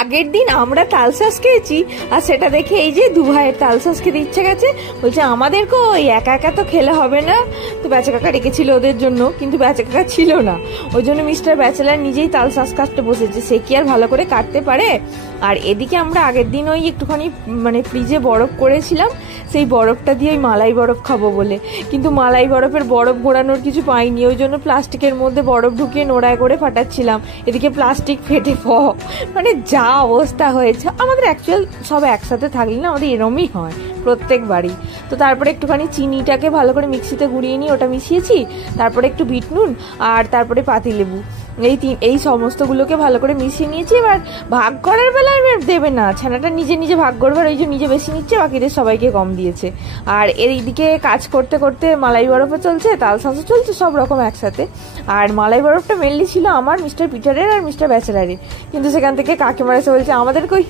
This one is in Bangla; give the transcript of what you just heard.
আগের দিন আমরা তালশাঁস খেয়েছি, আর সেটা দেখে এই যে দু ভাইয়ের তালশাঁস খেতে ইচ্ছে গেছে, বলছে আমাদেরকেও ওই একা একা তো খেলে হবে না। তো বেচা কাকা রেখেছিল ওদের জন্য, কিন্তু বেচা কাকা ছিল না, ওই জন্য মিস্টার ব্যাচেলার নিজেই তালশাঁস কাটতে বসেছে। সে কি আর ভালো করে কাটতে পারে। আর এদিকে আমরা আগের দিন ওই একটুখানি মানে ফ্রিজে বরফ করেছিলাম, সেই বরফটা দিয়ে ওই মালাই বরফ খাবো বলে, কিন্তু মালাই বরফের বরফ ঘোরানোর কিছু পাইনি, ওই জন্য প্লাস্টিকের মধ্যে বরফ ঢুকিয়ে নোড়ায় করে ফাটাচ্ছিলাম। এদিকে প্লাস্টিক ফেটে মানে যা অবস্থা হয়েছে। আমাদের অ্যাকচুয়াল সব একসাথে থাকলে না আমাদের এরমই হয় প্রত্যেকবারই। তো তারপরে একটুখানি চিনিটাকে ভালো করে মিক্সিতে গুঁড়িয়ে নিয়ে ওটা মিশিয়েছি, তারপরে একটু বিট নুন, আর তারপরে পাতিলেবু, এই সমস্তগুলোকে ভালো করে মিশিয়ে নিয়েছি। এবার ভাগ করার বেলায় দেবে না, ছানাটা নিজে নিজে ভাগ করবে, আর ওই যে নিজে বেশি নিচ্ছে, বাকিদের সবাইকে কম দিয়েছে। আর এইদিকে কাজ করতে করতে মালাই বরফও চলছে, তালশাঁসও চলছে, সব রকম একসাথে। আর মালাই বরফটা মেনলি ছিল আমার, মিস্টার পিটারের আর মিস্টার ব্যাচেলারের, কিন্তু সেখান থেকে কাকিমার এসে বলছে আমাদের কই